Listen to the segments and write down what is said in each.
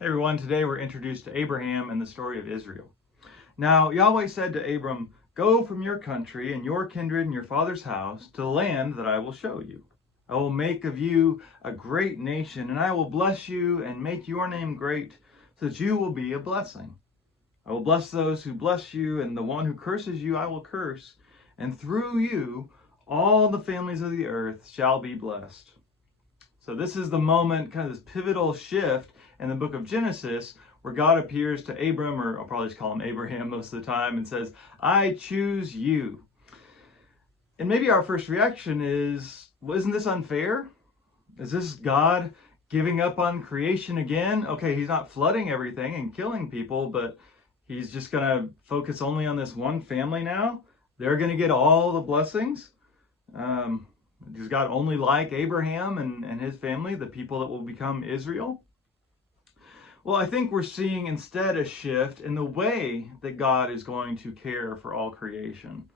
Hey everyone, today we're introduced to Abraham and the story of Israel. Now, Yahweh said to Abram, "Go from your country and your kindred and your father's house to the land that I will show you. I will make of you a great nation, and I will bless you and make your name great, so that you will be a blessing. I will bless those who bless you, and the one who curses you I will curse, and through you all the families of the earth shall be blessed." So this is the moment, kind of this pivotal shift in the book of Genesis, where God appears to Abram, or I'll probably just call him Abraham most of the time, and says, "I choose you." And maybe our first reaction is, well, isn't this unfair? Is this God giving up on creation again? Okay, he's not flooding everything and killing people, but he's just going to focus only on this one family now. They're going to get all the blessings. Does God only like Abraham and his family, the people that will become Israel? Well, I think we're seeing instead a shift in the way that God is going to care for all creation.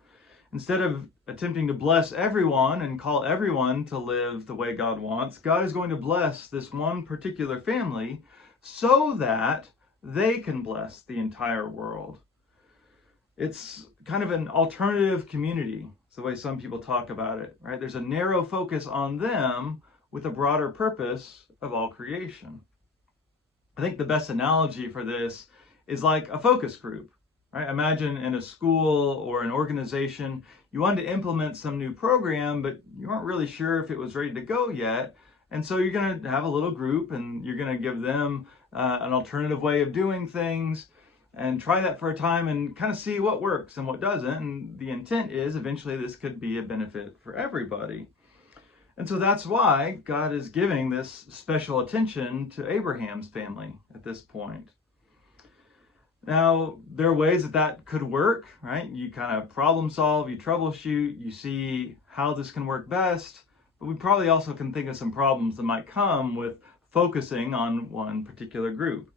Instead of attempting to bless everyone and call everyone to live the way God wants, God is going to bless this one particular family so that they can bless the entire world. It's kind of an alternative community. It's the way some people talk about it, right? There's a narrow focus on them with a broader purpose of all creation. I think the best analogy for this is like a focus group, right? Imagine in a school or an organization, you wanted to implement some new program, but you weren't really sure if it was ready to go yet. And so you're going to have a little group and you're going to give them an alternative way of doing things and try that for a time and kind of see what works and what doesn't. And the intent is eventually this could be a benefit for everybody. And so that's why God is giving this special attention to Abraham's family at this point. Now, there are ways that that could work, right? You kind of problem solve, you troubleshoot, you see how this can work best, but we probably also can think of some problems that might come with focusing on one particular group.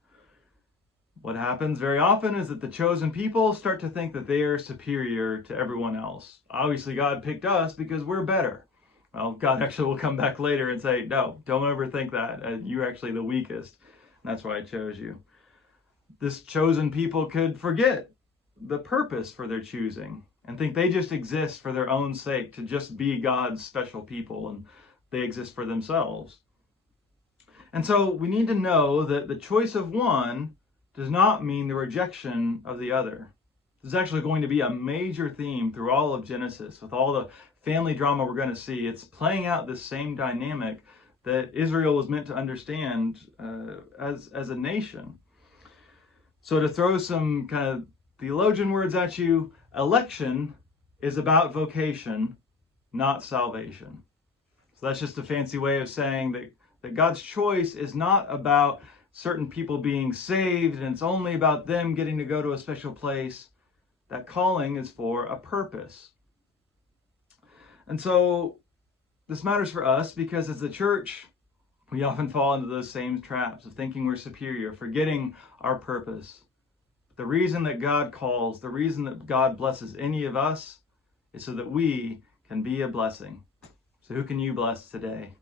What happens very often is that the chosen people start to think that they are superior to everyone else. Obviously, God picked us because we're better. Well, God actually will come back later and say, no, don't ever think that. You're actually the weakest. And that's why I chose you. This chosen people could forget the purpose for their choosing and think they just exist for their own sake, to just be God's special people, and they exist for themselves. And so we need to know that the choice of one does not mean the rejection of the other. This is actually going to be a major theme through all of Genesis. With all the family drama we're going to see, it's playing out this same dynamic that Israel was meant to understand as a nation. So to throw some kind of theologian words at you, election is about vocation, not salvation. So that's just a fancy way of saying that God's choice is not about certain people being saved and it's only about them getting to go to a special place. That calling is for a purpose. And so this matters for us because as the church, we often fall into those same traps of thinking we're superior, forgetting our purpose. The reason that God calls, the reason that God blesses any of us is so that we can be a blessing. So who can you bless today?